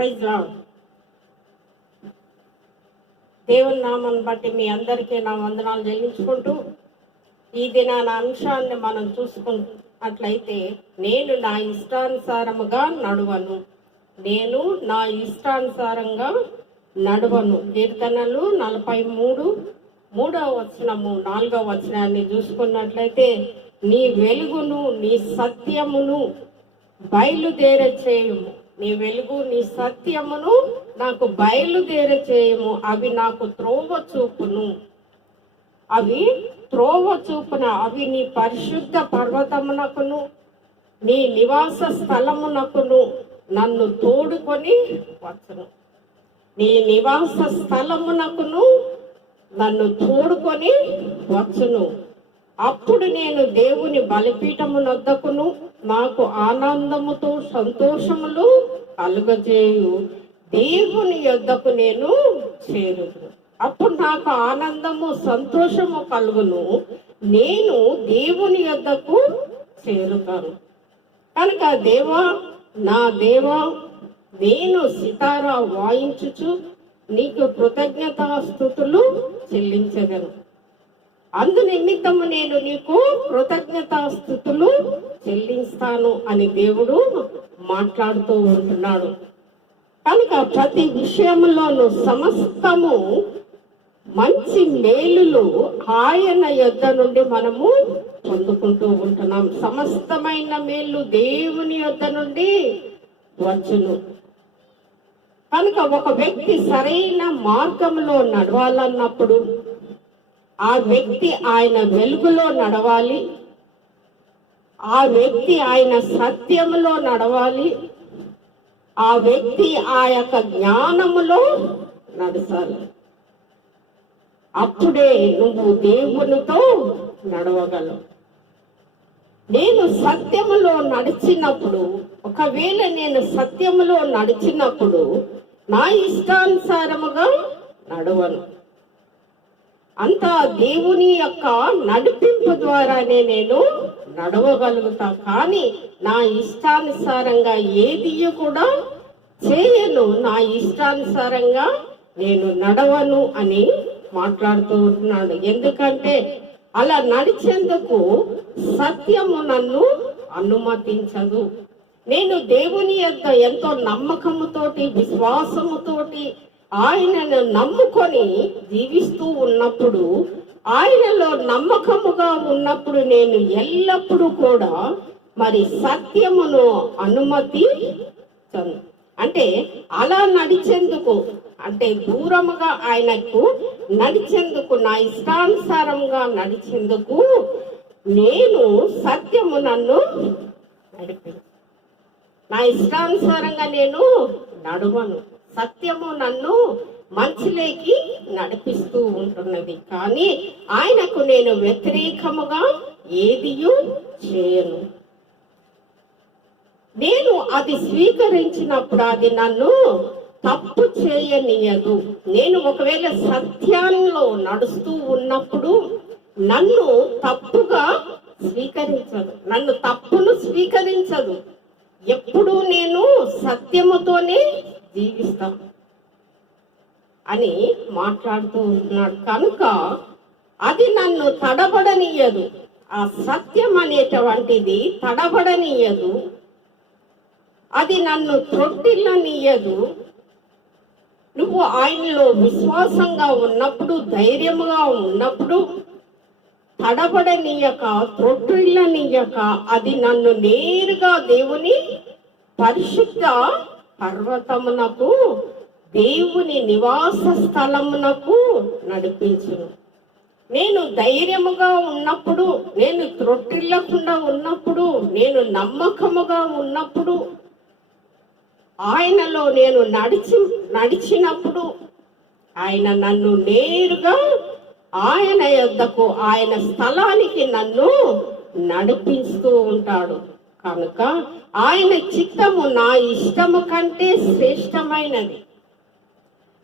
Praise lord. దేవుని నామాన్ని బట్టి మీ అందరికీ నా వందనాలు చెల్లించుకుంటూ ఈ దినాన అంశాన్ని మనం చూసుకున్నట్లయితే, నేను నా ఇష్టానుసారముగా నడవను. నేను నా ఇష్టానుసారంగా నడవను. కీర్తనలు 43:3 4 వచనాన్ని చూసుకున్నట్లయితే, నీ వెలుగును నీ సత్యమును బయలుదేర చేయము. నీ వెలుగు నీ సత్యమును నాకు బయలుదేర చేయము. అవి నాకు త్రోవ చూపును. అవి నీ పరిశుద్ధ పర్వతమునకును నీ నివాస స్థలమునకును నన్ను తోడుకొని వచ్చును. నీ నివాస స్థలమునకును నన్ను తోడుకొని వచ్చును. అప్పుడు నేను దేవుని బలిపీఠమునొద్దకును నాకు ఆనందముతో సంతోషములు కలుగజేయు దేవుని యొద్దకు నేను చేరుదును. అప్పుడు నాకు ఆనందము సంతోషము కలుగును. నేను దేవుని యొద్దకు చేరుతాను. కనుక దేవా, నా దేవా, నేను సితారా వాయించుచు నీకు కృతజ్ఞతాస్తుతులు చెల్లించగలను. అందు నిమిత్తము నేను నీకు కృతజ్ఞతాస్తుతులు చెల్లిస్తాను అని దేవుడు మాట్లాడుతూ ఉంటున్నాడు. కనుక ప్రతి విషయంలోనూ సమస్తము మంచి మేలులు ఆయన యొద్ద నుండి మనము పొందుకుంటూ ఉంటున్నాం. సమస్తమైన మేలు దేవుని యొద్ద నుండి వచ్చును. కనుక ఒక వ్యక్తి సరైన మార్గంలో నడవాలన్నప్పుడు ఆ వ్యక్తి ఆయన వెలుగులో నడవాలి. ఆ వ్యక్తి ఆయన సత్యములో నడవాలి. ఆ వ్యక్తి ఆ యొక్క జ్ఞానములో నడచాలి. అప్పుడే నువ్వు దేవునితో నడవగలవు. నేను సత్యములో నడిచినప్పుడు, ఒకవేళ నేను సత్యములో నడిచినప్పుడు నా ఇష్టానుసారముగా నడవను. అంతా దేవుని యొక్క నడిపింపు ద్వారానే నేను నడవగలుగుతా. కానీ నా ఇష్టానుసారంగా ఏది కూడా చేయను. నా ఇష్టానుసారంగా నేను నడవను అని మాట్లాడుతూ ఉంటున్నాడు. ఎందుకంటే అలా నడిచేందుకు సత్యము నన్ను అనుమతించదు. నేను దేవుని యొక్క ఎంతో నమ్మకముతోటి, విశ్వాసముతోటి ఆయనను నమ్ముకొని జీవిస్తూ ఉన్నప్పుడు, ఆయనలో నమ్మకముగా ఉన్నప్పుడు నేను ఎల్లప్పుడూ కూడా మరి సత్యమును అనుమతించను. అంటే అలా నడిచేందుకు, అంటే దూరముగా ఆయనకు నడిచేందుకు, నా ఇష్టానుసారంగా నడిచేందుకు నేను సత్యము నన్ను నడిపించు. నా ఇష్టానుసారంగా నేను నడవను. సత్యము నన్ను మంచిలోకి నడిపిస్తూ ఉంటున్నది. కానీ ఆయనకు నేను వ్యతిరేకముగా ఏదియూ చేయను. నేను అది స్వీకరించినప్పుడు అది నన్ను తప్పు చేయనీయదు. నేను ఒకవేళ సత్యంలో నడుస్తూ ఉన్నప్పుడు నన్ను తప్పుగా స్వీకరించదు, నన్ను తప్పును స్వీకరించదు. ఎప్పుడు నేను సత్యముతోనే జీవిస్తాం అని మాట్లాడుతూ ఉంటున్నాడు. కనుక అది నన్ను తడబడనీయదు. ఆ సత్యం అనేటువంటిది తడబడనీయదు. అది నన్ను త్రొట్టిల్లనీయదు. నువ్వు ఆయనలో విశ్వాసంగా ఉన్నప్పుడు, ధైర్యముగా ఉన్నప్పుడు తడబడనీయక, త్రొట్టిల్లనీయక అది నన్ను నేరుగా దేవుని పరిశుద్ధ పర్వతమునకు, దేవుని నివాస స్థలమునకు నడిపించును. నేను ధైర్యముగా ఉన్నప్పుడు, నేను త్రొట్టిల్లకుండా ఉన్నప్పుడు, నేను నమ్మకముగా ఉన్నప్పుడు, ఆయనలో నేను నడిచినప్పుడు ఆయన నన్ను నేరుగా ఆయన యొద్దకు, ఆయన స్థలానికి నన్ను నడిపిస్తూ ఉంటాడు. కనుక ఆయన చిత్తము నా ఇష్టము కంటే శ్రేష్టమైనది.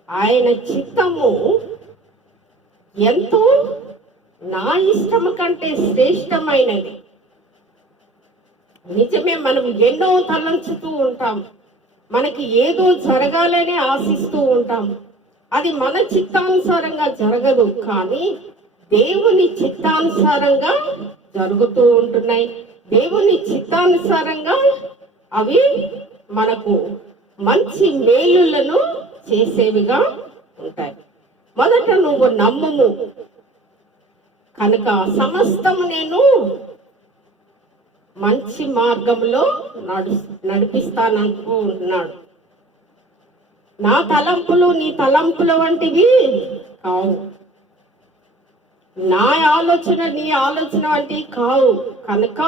ఆయన చిత్తము ఎంతో నా ఇష్టము కంటే శ్రేష్టమైనది. నిజమే, మనం ఎన్నో తలంచుతూ ఉంటాం. మనకి ఏదో జరగాలని ఆశిస్తూ ఉంటాం. అది మన చిత్తానుసారంగా జరగదు, కానీ దేవుని చిత్తానుసారంగా జరుగుతూ ఉంటున్నాయి. దేవుని చిత్తానుసారంగా అవి మనకు మంచి మేలులను చేసేవిగా ఉంటాయి. మొదట నువ్వు నమ్ముము కనుక సమస్తము నేను మంచి మార్గంలో నడిపిస్తానంటూ ఉంటున్నాడు. నా తలంపులు నీ తలంపుల వంటివి కావు, నా ఆలోచన నీ ఆలోచన వంటివి కావు. కనుక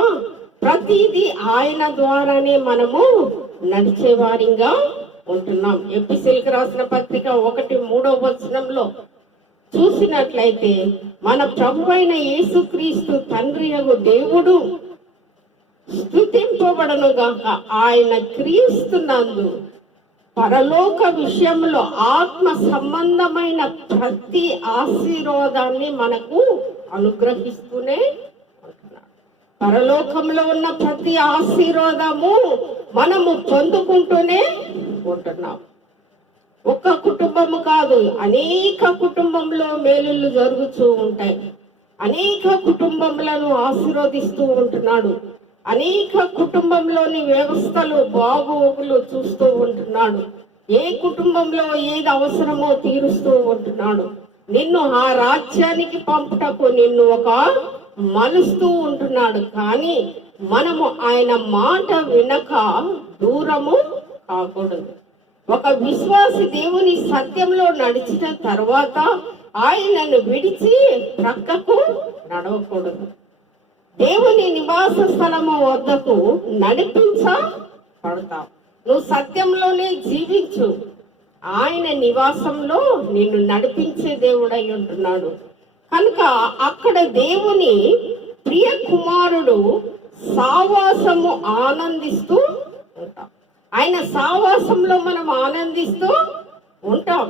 ప్రతిదీ ఆయన ద్వారానే మనము నడిచేవారిగా ఉంటున్నాం. ఎపిసిలకు రాసిన పత్రిక 1:3 చూసినట్లయితే మన ప్రభువైన యేసుక్రీస్తు తండ్రియగు దేవుడు స్తుతింపబడను గాక. ఆయన క్రీస్తునందు పరలోక విషయంలో ఆత్మ సంబంధమైన ప్రతి ఆశీర్వాదాన్ని మనకు అనుగ్రహిస్తూనే ఉంటున్నాడు. పరలోకంలో ఉన్న ప్రతి ఆశీర్వాదము మనము పొందుకుంటూనే ఉంటున్నాం. ఒక్క కుటుంబము కాదు, అనేక కుటుంబంలో మేలులు జరుగుతూ ఉంటాయి. అనేక కుటుంబములను ఆశీర్వదిస్తూ ఉంటున్నాడు. అనేక కుటుంబంలోని వ్యవస్థలు బాగోగులు చూస్తూ ఉంటున్నాడు. ఏ కుటుంబంలో ఏది అవసరమో తీరుస్తూ ఉంటున్నాడు. నిన్ను ఆ రాజ్యానికి పంపుటకు నిన్ను ఒక మలుస్తూ ఉంటున్నాడు. కానీ మనము ఆయన మాట వినక దూరము కాకూడదు. ఒక విశ్వాసి దేవుని సత్యంలో నడిచిన తర్వాత ఆయనను విడిచి ప్రక్కకు నడవకూడదు. దేవుని నివాస స్థలము వద్దకు నడిపించబడతావు. నువ్వు సత్యంలోనే జీవించు, ఆయన నివాసంలో నిన్ను నడిపించే దేవుడై ఉంటున్నాడు. కనుక అక్కడ దేవుని ప్రియ కుమారుడు సావాసము ఆనందిస్తూ ఉంటాం. ఆయన సావాసంలో మనం ఆనందిస్తూ ఉంటాం.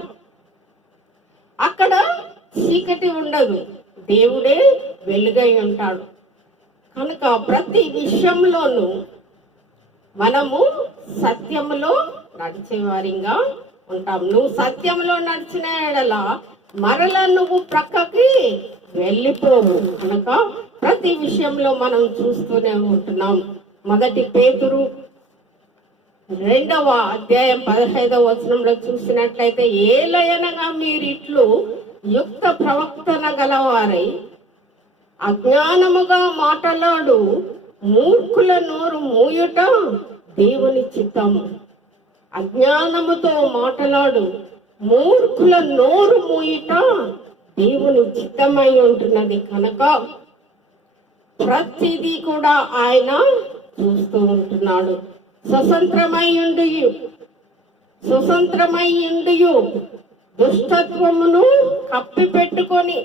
అక్కడ చీకటి ఉండదు, దేవుడే వెలుగై ఉంటాడు. కనుక ప్రతి విషయంలోనూ మనము సత్యములో నడిచేవారిగా ఉంటాం. నువ్వు సత్యంలో నడిచిన ఎడల మరలా నువ్వు ప్రక్కకి వెళ్ళిపోవు. కనుక ప్రతి విషయంలో మనం చూస్తూనే ఉంటున్నాం. 1 పేతురు 2:15 చూసినట్లయితే ఏలయనగా మీరిట్లు యుక్త ప్రవక్తన గలవారై అజ్ఞానముగా మాటలాడు మూర్ఖుల నోరు మూయుట దేవుని చిత్తము. అజ్ఞానముతో మాటలాడు మూర్ఖుల నోరు మూయుట దేవుని చిత్తమై ఉంటున్నది. కనుక ప్రతిదీ కూడా ఆయన చూస్తూ ఉంటున్నాడు. స్వతంత్రమై ఉండియు దుష్టత్వమును కప్పి పెట్టుకొని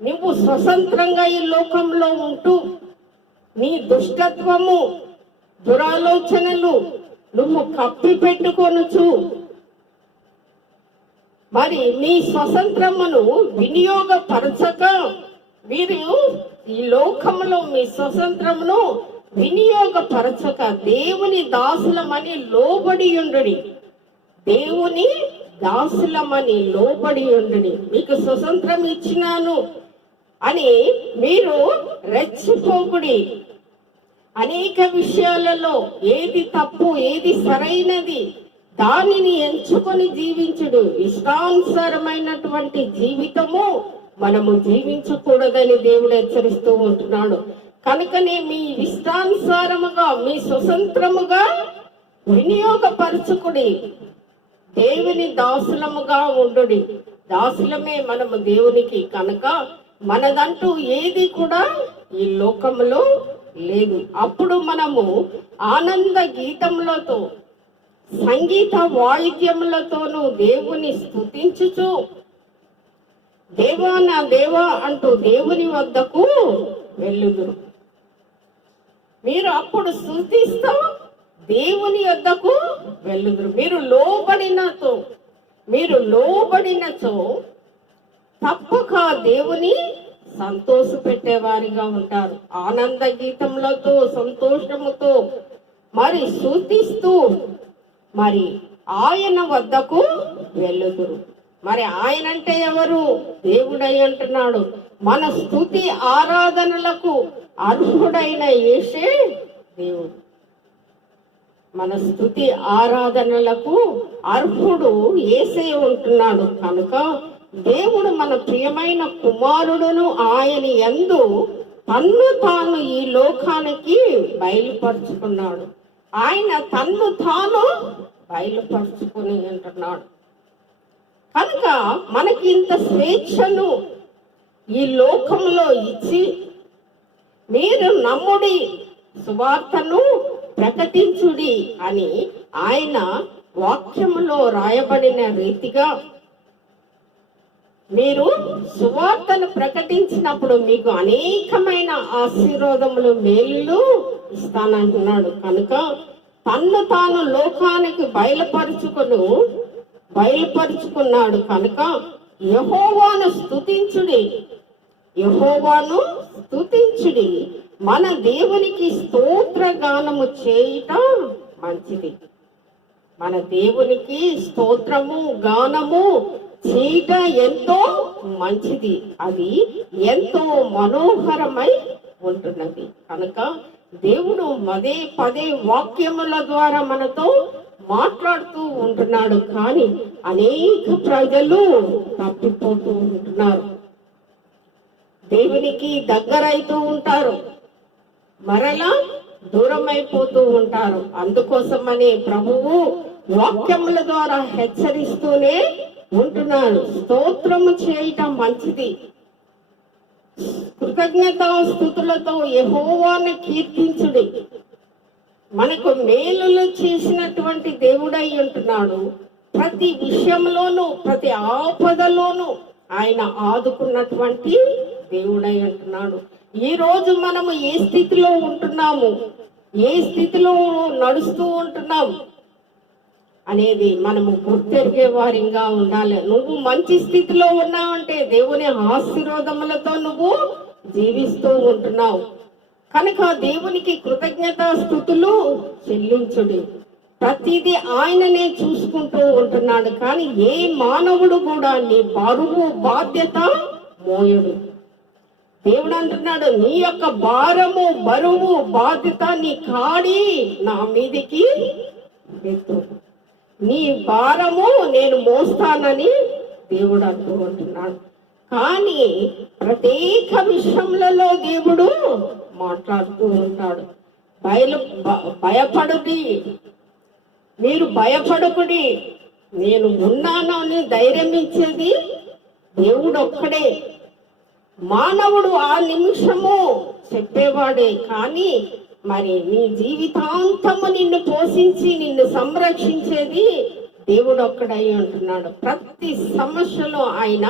నువ్వు స్వతంత్రంగా ఈ లోకంలో ఉంటూ నీ దుష్టత్వము దురాలోచనలు నువ్వు కప్పి పెట్టుకొనుచు మరి మీ స్వతంత్రమును వినియోగపరచక మీరు ఈ లోకంలో మీ స్వతంత్రమును వినియోగపరచక దేవుని దాసులమని లోబడి ఉండుడి. దేవుని దాసులమని లోబడి ఉండుడి. మీకు స్వతంత్రం ఇచ్చినాను అని మీరు రెచ్చిపోకుడి. అనేక విషయాలలో ఏది తప్పు ఏది సరైనది దానిని ఎంచుకొని జీవించుడు. ఇష్టానుసారమైనటువంటి జీవితము మనము జీవించకూడదని దేవుడు హెచ్చరిస్తూ ఉంటున్నాడు. కనుకనే మీ ఇష్టానుసారముగా మీ స్వతంత్రముగా వినియోగపరచుకుడి. దేవుని దాసులముగా ఉండుడి. దాసులమే మనము దేవునికి. కనుక మనదంటూ ఏది కూడా ఈ లోకములో లేదు. అప్పుడు మనము ఆనంద గీతములతో సంగీత వాయిద్యములతోనూ దేవుని స్తుతించుచు దేవా నా దేవా అంటూ దేవుని వద్దకు వెళ్ళుదురు. మీరు అప్పుడు స్తుతిస్తూ దేవుని వద్దకు వెళ్ళుదురు. మీరు లోబడినచో తప్పక దేవుని సంతోష పెట్టేవారిగా ఉంటారు. ఆనంద గీతములతో సంతోషముతో మరి స్తుతిస్తూ మరి ఆయన వద్దకు వెళ్ళుదురు. మరి ఆయన అంటే ఎవరు? దేవుడై అంటున్నాడు. మన స్తుతి ఆరాధనలకు అర్హుడైన యేసే దేవుడు. మన స్తుతి ఆరాధనలకు అర్హుడు యేసే ఉంటున్నాడు. కనుక దేవుడు మన ప్రియమైన కుమారుడును ఆయన యందు తన్ను తాను ఈ లోకానికి బయలుపరుచుకున్నాడు. ఆయన తన్ను తాను బయలుపరుచుకుని ఉంటున్నాడు. కనుక మనకి ఇంత స్వేచ్ఛను ఈ లోకంలో ఇచ్చి, మీరు నమ్ముడి, సువార్తను ప్రకటించుడి అని ఆయన వాక్యములో రాయబడిన రీతిగా మీరు సువార్తను ప్రకటించినప్పుడు మీకు అనేకమైన ఆశీర్వాదములు, మేలులు ఇస్తానంటున్నాడు. కనుక తన్ను తాను లోకానికి బయలుపరుచుకున్నాడు. కనుక యెహోవాను స్తుతించుడి, యెహోవాను స్తుతించుడి, మన దేవునికి స్తోత్ర గానము చేయుట మంచిది. మన దేవునికి స్తోత్రము గానము చేయుట ఎంతో మంచిది. అది ఎంతో మనోహరమై ఉంటున్నది. కనుక దేవుడు పదే వాక్యముల ద్వారా మనతో మాట్లాడుతూ ఉంటున్నాడు. కానీ అనేక ప్రజలు తప్పిపోతూ ఉంటున్నారు, దేవునికి దగ్గరైతూ ఉంటారు, మరలా దూరం అయిపోతూ ఉంటారు. అందుకోసమని ప్రభువు వాక్యముల ద్వారా హెచ్చరిస్తూనే ఉంటున్నాడు. స్తోత్రము చేయటం మంచిది. కృతజ్ఞతాస్తుతులతో యెహోవాను కీర్తించుడి. మనకు మేలులు చేసినటువంటి దేవుడై ఉంటున్నాడు. ప్రతి విషయంలోనూ, ప్రతి ఆపదలోనూ ఆయన ఆదుకున్నటువంటి దేవుడై ఉంటున్నాడు. ఈ రోజు మనము ఏ స్థితిలో ఉంటున్నాము, ఏ స్థితిలో నడుస్తూ ఉంటున్నాం అనేది మనము గుర్తెరిగే వారిగా ఉండాలి. నువ్వు మంచి స్థితిలో ఉన్నావంటే దేవుని ఆశీర్వాదములతో నువ్వు జీవిస్తూ ఉంటున్నావు. కనుక దేవునికి కృతజ్ఞతాస్తుతులు చెల్లించుడి. ప్రతిదీ ఆయననే చూసుకుంటూ ఉంటున్నాడు. కానీ ఏ మానవుడు కూడా నీ బరువు బాధ్యత మోయుడు. దేవుడు అంటున్నాడు, నీ యొక్క భారము, బరువు, బాధ్యత, నీ కాడి నా మీదికి ఎత్తు, నీ భారము నేను మోస్తానని దేవుడు అంటూ ఉంటున్నాడు. కానీ ప్రత్యేక విషయములలో దేవుడు మాట్లాడుతూ ఉంటాడు. భయపడుడి, మీరు భయపడకుడి, నేను ఉన్నాను అని ధైర్యం ఇచ్చేది దేవుడు ఒక్కడే. మానవుడు ఆ నిమిషము చెప్పేవాడే, కానీ మరి నీ జీవితాంతము నిన్ను పోషించి నిన్ను సంరక్షించేది దేవుడు ఒక్కడై ఉంటున్నాడు. ప్రతి సమస్యలో ఆయన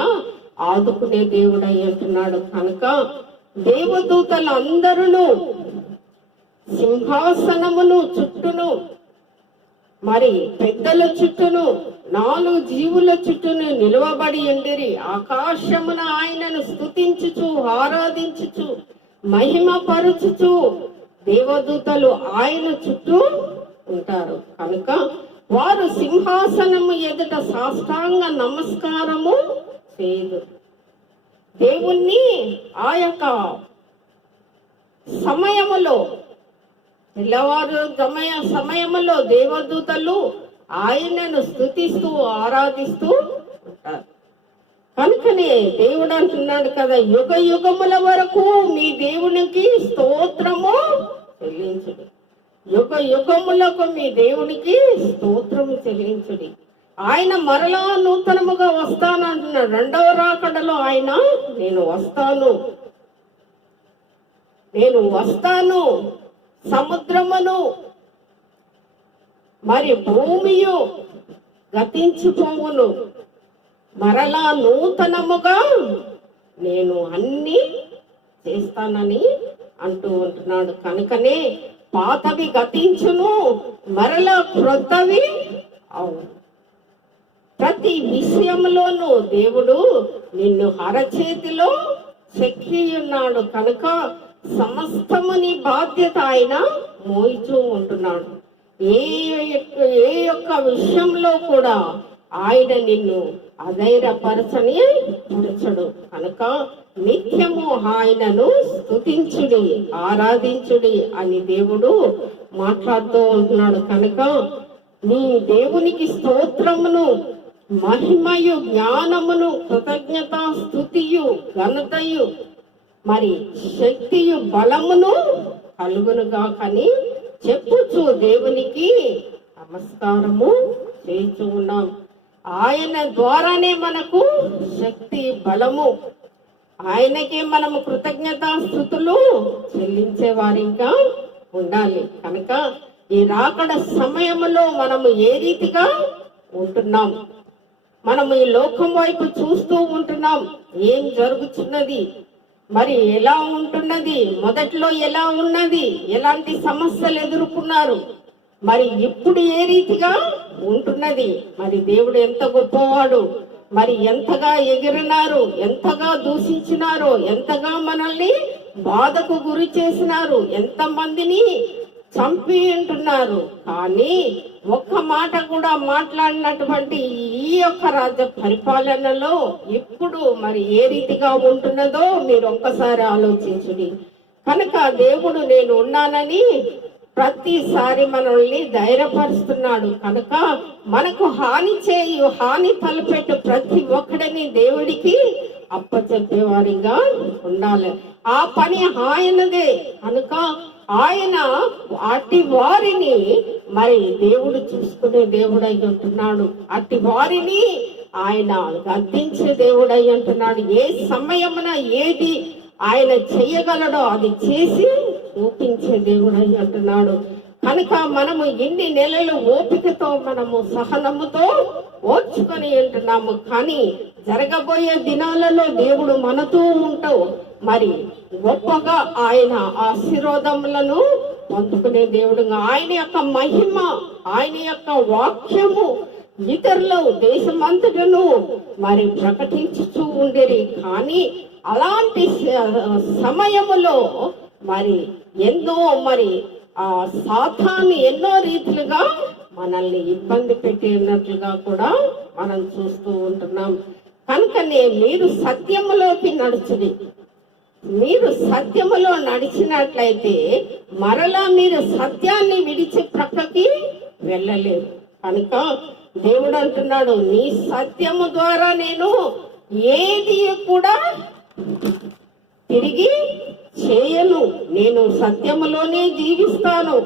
ఆదుకునే దేవుడై ఉంటున్నాడు. కనుక దేవదూతలు అందరూ సింహాసనమును చుట్టూను, మరి పెద్దల చుట్టూను, 4 జీవుల చుట్టూను నిలువబడి ఉండిరి. ఆకాశమున ఆయనను స్తుతించుచు, ఆరాధించుచు, మహిమపరచుచు దేవదూతలు ఆయన చుట్టూ ఉంటారు. కనుక వారు సింహాసనము ఎదుట సాష్టాంగ నమస్కారము చేయదు. దేవుణ్ణి ఆ యొక్క సమయములో, తెల్లవారు సమయములో దేవదూతలు ఆయనను స్తుతిస్తూ ఆరాధిస్తూ ఉంటారు. కనుకనే దేవుడు అంటున్నాడు కదా, యుగ యుగముల వరకు మీ దేవునికి స్తోత్రము చెల్లించుడి. యుగ యుగములకు మీ దేవునికి స్తోత్రము చెల్లించుడి. ఆయన మరలా నూతనముగా వస్తాను అంటున్నాడు. 2వ రాకడలో ఆయన నేను వస్తాను, సముద్రమును మరి భూమియు గతించిపోవును, మరలా నూతనముగా నేను అన్ని చేస్తానని అంటూ ఉంటున్నాడు. కనుకనే పాతవి గతించును, మరలా క్రొత్తవి అవును. ప్రతి విషయంలోనూ దేవుడు నిన్ను అరచేతిలో చెక్కి ఉన్నాడు. కనుక సమస్తము నీ బాధ్యత ఆయన మోయిచూ ఉంటున్నాడు. ఏ యొక్క విషయంలో కూడా ఆయన నిన్ను అధైర్యపరచని పరచడు. కనుక నిత్యము ఆయనను స్తుతించుడి, ఆరాధించుడి అని దేవుడు మాట్లాడుతూ ఉంటున్నాడు. కనుక నీ దేవునికి స్తోత్రమును, మహిమయు, జ్ఞానమును, కృతజ్ఞత, స్తుతియు, ఘనతయు, మరి శక్తియు, బలమును కలుగునుగా కని చెప్పుచు దేవునికి నమస్కారము చేస్తూ ఉన్నాం. ఆయన ద్వారానే మనకు శక్తి, బలము, ఆయనకే మనము కృతజ్ఞత స్తుతులు చెల్లించే వారిగా ఉండాలి. కనుక ఈ రాకడ సమయంలో మనము ఏ రీతిగా ఉంటున్నాం, మనము ఈ లోకం వైపు చూస్తూ ఉంటున్నాం, ఏం జరుగుతున్నది, మరి ఎలా ఉంటున్నది, మొదట్లో ఎలా ఉన్నది, ఎలాంటి సమస్యలు ఎదుర్కొన్నారు, మరి ఇప్పుడు ఏ రీతిగా ఉంటున్నది, మరి దేవుడు ఎంత గొప్పవాడు, మరి ఎంతగా ఎగిరినారు, ఎంతగా దూషించినారో, ఎంతగా మనల్ని బాధకు గురి చేసినారు, ఎంతమందిని చంపి ఉంటున్నారు. కానీ ఒక్క మాట కూడా మాట్లాడినటువంటి ఈ యొక్క రాజ్య పరిపాలనలో ఇప్పుడు మరి ఏ రీతిగా ఉంటున్నదో మీరు ఒక్కసారి ఆలోచించుడి. కనుక దేవుడు నేను ఉన్నానని ప్రతిసారి మనల్ని ధైర్యపరుస్తున్నాడు. కనుక మనకు హాని తలపెట్టు ప్రతి ఒక్కడిని దేవుడికి అప్పచెప్పేవారిగా ఉండాలి. ఆ పని ఆయనదే. కనుక ఆయన అట్టి వారిని మరి దేవుడు చూసుకునే దేవుడై ఉంటున్నాడు. అట్టి వారిని ఆయన గద్దించే దేవుడై ఉంటున్నాడు. ఏ సమయమున ఏది ఆయన చెయ్యగలడో అది చేసి చూపించే దేవుడై అంటున్నాడు. కనుక మనము ఎన్ని నెలలు ఓపికతో మనము సహనముతో ఓర్చుకొని ఉంటున్నాము. కానీ జరగబోయే దినాలలో దేవుడు మనతో ఉంటూ మరి గొప్పగా ఆయన ఆశీర్వాదములను పొందుకునే దేవుడు. ఆయన యొక్క మహిమ, ఆయన యొక్క వాక్యము ఇతరులు దేశమంతటను మరి ప్రకటించుతూ ఉండేది. కానీ అలాంటి సమయములో మరి ఎన్నో మరి సాతాను ఎన్నో రీతిలుగా మనల్ని ఇబ్బంది పెట్టినట్లుగా కూడా మనం చూస్తూ ఉంటున్నాం. కనుకనే మీరు సత్యములోకి నడుచుడి. మీరు సత్యములో నడిచినట్లయితే మరలా మీరు సత్యాన్ని విడిచి ప్రక్కకి వెళ్ళలేరు. కనుక దేవుడు అంటున్నాడు, నీ సత్యము ద్వారా నేను ఏది కూడా తిరిగి చేయను. నేను సత్యములోనే జీవిస్తాను,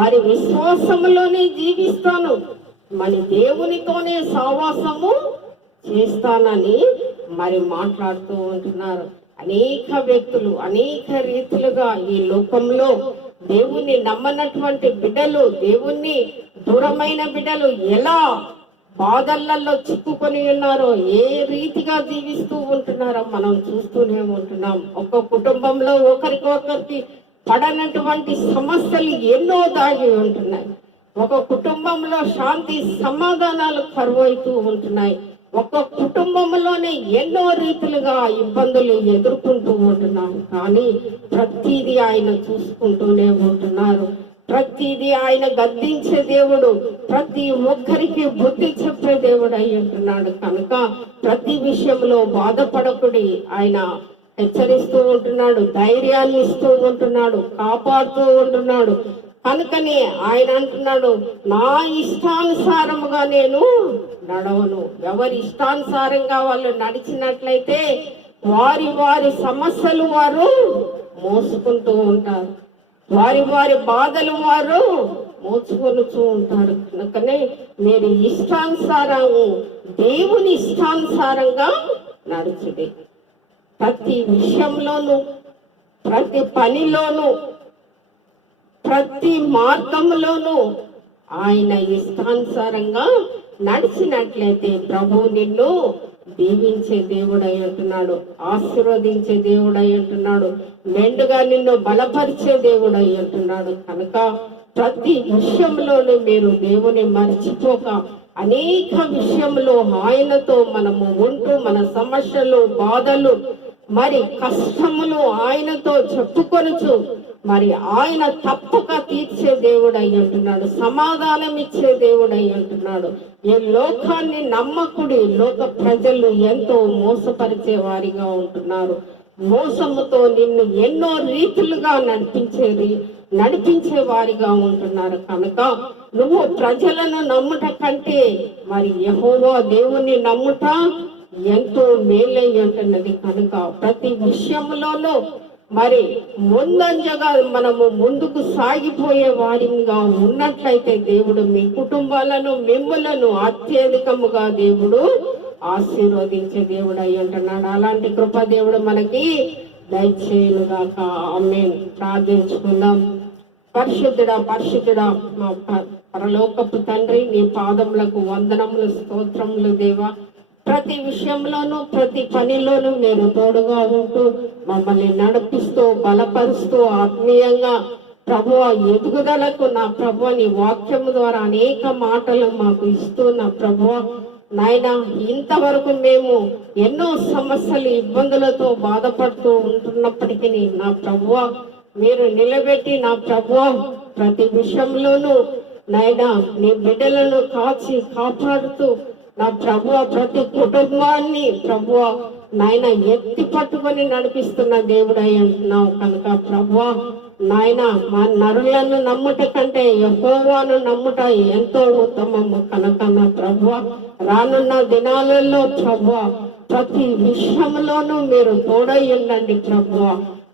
మరి విశ్వాసములోనే జీవిస్తాను, మరి దేవునితోనే సహవాసము చేస్తానని మరి మాట్లాడుతూ ఉంటున్నారు. అనేక వ్యక్తులు అనేక రీతులుగా ఈ లోకంలో దేవుణ్ణి నమ్మనటువంటి బిడ్డలు, దేవుణ్ణి దూరమైన బిడ్డలు ఎలా బాధలలో చిక్కుకొని ఉన్నారో, ఏ రీతిగా జీవిస్తూ ఉంటున్నారో మనం చూస్తూనే ఉంటున్నాం. ఒక కుటుంబంలో ఒకరికొకరికి పడనటువంటి సమస్యలు ఎన్నో దాగి ఉంటున్నాయి. ఒక కుటుంబంలో శాంతి సమాధానాలు కరువైతూ ఉంటున్నాయి. ఒక కుటుంబంలోనే ఎన్నో రీతిలుగా ఇబ్బందులు ఎదుర్కొంటూ ఉంటున్నాం. కానీ ప్రతిదీ ఆయన చూసుకుంటూనే ఉంటున్నారు. ప్రతిదీ ఆయన గద్దించే దేవుడు, ప్రతి ఒక్కరికి బుద్ధి చెప్పే దేవుడు అయి ఉంటున్నాడు. కనుక ప్రతి విషయంలో బాధపడకుడి ఆయన హెచ్చరిస్తూ ఉంటున్నాడు, ధైర్యాన్ని ఇస్తూ ఉంటున్నాడు, కాపాడుతూ ఉంటున్నాడు. కనుకనే ఆయన అంటున్నాడు, నా ఇష్టానుసారముగా నేను నడవను. ఎవరి ఇష్టానుసారంగా వాళ్ళు నడిచినట్లయితే వారి వారి సమస్యలు వారు మోసుకుంటూ ఉంటారు, వారి వారి బాధలు వారు మోసుకొనుతూ ఉంటారు. కనుకనే మీరు ఇష్టానుసారము, దేవుని ఇష్టానుసారంగా నడుచుడి. ప్రతి విషయంలోనూ, ప్రతి పనిలోనూ, ప్రతి మార్గంలోనూ ఆయన ఇష్టానుసారంగా నడిచినట్లయితే ప్రభు నిన్ను దీవించే దేవుడై ఉంటున్నాడు, ఆశీర్వదించే దేవుడై ఉంటున్నాడు, మెండుగా నిన్ను బలపరిచే దేవుడై ఉంటున్నాడు. కనుక ప్రతి విషయంలోనూ మీరు దేవుని మర్చిపోక అనేక విషయంలో ఆయనతో మనము ఉంటూ మన సమస్యలు, బాధలు, మరి కష్టములు ఆయనతో చెప్పుకొనుచు మరి ఆయన తప్పక తీర్చే దేవుడు అయి ఉంటున్నాడు, సమాధానం ఇచ్చే దేవుడు అయి ఉంటున్నాడు. ఈ లోకాన్ని నమ్మకుడి, లోక ప్రజలు ఎంతో మోసపరిచే వారిగా ఉంటున్నారు. మోసముతో నిన్ను ఎన్నో రీతులుగా నడిపించే వారిగా ఉంటున్నారు. కనుక నువ్వు ప్రజలను నమ్ముట కంటే మరి యెహోవా దేవుని నమ్ముట ఎంతో మేలై ఉంటున్నది. కనుక ప్రతి విషయంలోనూ మరి ముందంజగా మనము ముందుకు సాగిపోయే వారిగా ఉన్నట్లయితే దేవుడు మీ కుటుంబాలను మిమ్ములను అత్యధికముగా దేవుడు ఆశీర్వదించే దేవుడు అయి ఉంటున్నాడు. అలాంటి కృప దేవుడు మనకి దయచేయునుగాక. ఆమేన్. ప్రార్థించుకుందాం. పరిశుద్ధుడా పరిశుద్ధుడా మా పరలోకపు తండ్రి, నీ పాదములకు వందనములు, స్తోత్రములు దేవా. ప్రతి విషయంలోనూ ప్రతి పనిలోనూ మీరు తోడుగా ఉంటూ మమ్మల్ని నడిపిస్తూ బలపరుస్తూ ఆత్మీయంగా ప్రభువ ఎదుగుదలకు నా ప్రభువ నీ వాక్యము ద్వారా అనేక మాటలు మాకు ఇస్తూ నా ప్రభువ నాయన ఇంతవరకు మేము ఎన్నో సమస్యలు ఇబ్బందులతో బాధపడుతూ ఉంటున్నప్పటికీ నా ప్రభువ మీరు నిలబెట్టి నా ప్రభువ ప్రతి విషయంలోనూ నాయన నీ బిడ్డలను కాపాడుతూ నా ప్రభువ ప్రతి కుటుంబాన్ని ప్రభువ నాయన ఎత్తి పట్టుకొని నడిపిస్తున్న దేవుడై అంటున్నావు. కనుక ప్రభువ నాయన మా నరులను నమ్ముట కంటే యెహోవాను నమ్ముట ఎంతో ఉత్తమము. కనుక నా ప్రభువ రానున్న దినాలలో ప్రభువ ప్రతి విషయంలోనూ మీరు తోడై ఉండండి ప్రభువ.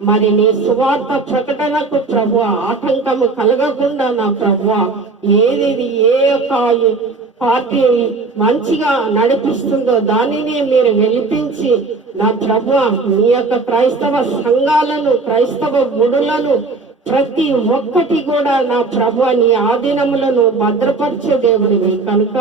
మరి నీ సువార్త ప్రకటనకు ప్రభువ ఆటంకము కలగకుండా నా ప్రభువ ఏది ఏ యొక్క పార్టీ మంచిగా నడిపిస్తుందో దానిని మీరు వెలిపించి నా ప్రభువ మీ యొక్క క్రైస్తవ సంఘాలను, క్రైస్తవ గుడులను ప్రతి ఒక్కటి కూడా నా ప్రభువ నీ ఆధీనములను భద్రపరిచే దేవుడివి. కనుక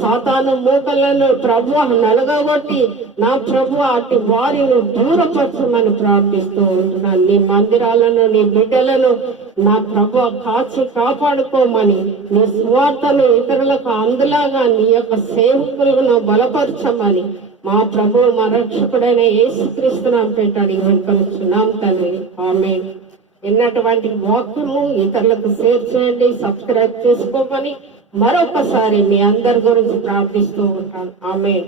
సాతాను మూకలను ప్రభువ నలగగొట్టి నా ప్రభువ అటు వారిని దూరపరచమని ప్రార్థిస్తూ ఉంటున్నాను. నీ మందిరాలను, నీ బిడ్డలను నా ప్రభువ కాపాడుకోమని, నీ స్వార్థను ఇతరులకు అందులాగా నీ యొక్క సేవకులను బలపరచమని మా ప్రభు మా రక్షకుడైన యేసుక్రీస్తు నామమున పెట్టి అడిగి వేడుకొనుచున్నాం తండ్రి. ఆమేన్. విన్నటువంటి వాక్యము ఇతరులకు షేర్ చేయండి, సబ్స్క్రైబ్ చేసుకోమని మరొకసారి మీ అందరి గురించి ప్రార్థిస్తూ ఉంటాను. ఆమేన్.